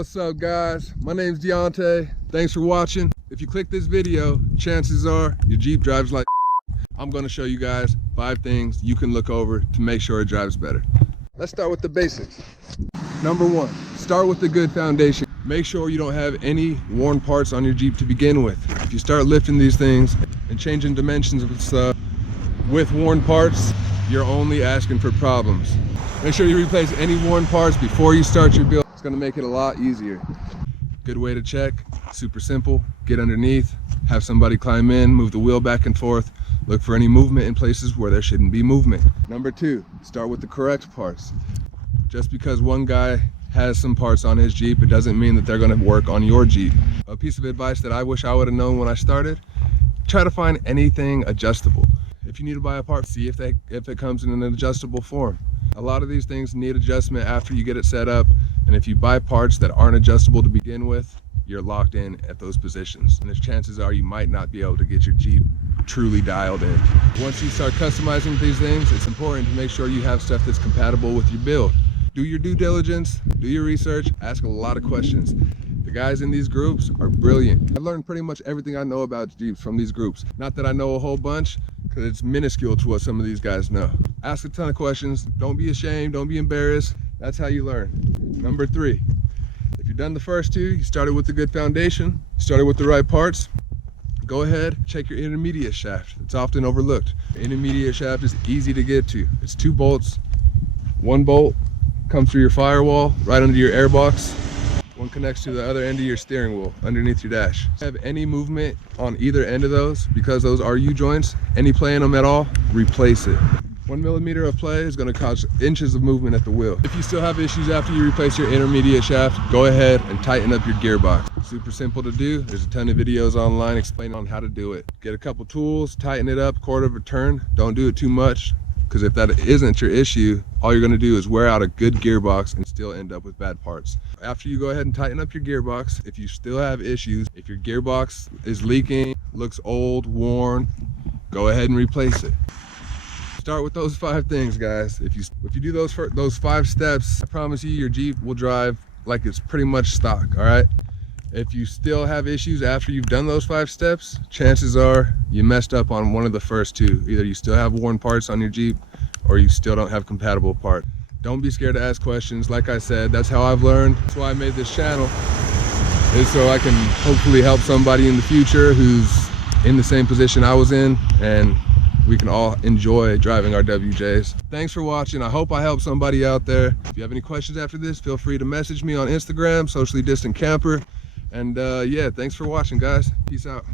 What's up, guys? My name's Deontay. Thanks for watching. If you click this video, chances are your Jeep drives like I'm gonna show you guys 5 things you can look over to make sure it drives better. Let's start with the basics. Number 1, start with a good foundation. Make sure you don't have any worn parts on your Jeep to begin with. If you start lifting these things and changing dimensions of stuff with worn parts, you're only asking for problems. Make sure you replace any worn parts before you start your build. It's gonna make it a lot easier. Good way to check, super simple. Get underneath, have somebody climb in, move the wheel back and forth, look for any movement in places where there shouldn't be movement. Number 2, start with the correct parts. Just because one guy has some parts on his Jeep, it doesn't mean that they're gonna work on your Jeep. A piece of advice that I wish I would have known when I started, try to find anything adjustable. If you need to buy a part, see if it comes in an adjustable form. A lot of these things need adjustment after you get it set up, and if you buy parts that aren't adjustable to begin with, you're locked in at those positions. And there's chances are you might not be able to get your Jeep truly dialed in. Once you start customizing these things, it's important to make sure you have stuff that's compatible with your build. Do your due diligence, do your research, ask a lot of questions. The guys in these groups are brilliant. I've learned pretty much everything I know about Jeeps from these groups. Not that I know a whole bunch, because it's minuscule to what some of these guys know. Ask a ton of questions. Don't be ashamed, don't be embarrassed. That's how you learn. Number 3, if you've done the first 2, you started with a good foundation, started with the right parts, go ahead, check your intermediate shaft. It's often overlooked. The intermediate shaft is easy to get to. It's 2 bolts. 1 bolt comes through your firewall, right under your airbox. 1 connects to the other end of your steering wheel, underneath your dash. If you have any movement on either end of those, because those are U-joints, any play in them at all, replace it. 1 millimeter of play is going to cause inches of movement at the wheel. If you still have issues after you replace your intermediate shaft, go ahead and tighten up your gearbox. Super simple to do. There's a ton of videos online explaining on how to do it. Get a couple tools, tighten it up, quarter of a turn. Don't do it too much, because if that isn't your issue, all you're going to do is wear out a good gearbox and still end up with bad parts. After you go ahead and tighten up your gearbox, if you still have issues, if your gearbox is leaking, looks old, worn, go ahead and replace it. Start with those 5 things, guys. If you do those 5 steps, I promise you your Jeep will drive like it's pretty much stock, all right? If you still have issues after you've done those 5 steps, chances are you messed up on one of the first 2. Either you still have worn parts on your Jeep or you still don't have compatible parts. Don't be scared to ask questions. Like I said, that's how I've learned. That's why I made this channel, is so I can hopefully help somebody in the future who's in the same position I was in, and we can all enjoy driving our WJs. Thanks for watching. I hope I helped somebody out there. If you have any questions after this, feel free to message me on Instagram, Socially Distant Camper. And yeah, thanks for watching, guys. Peace out.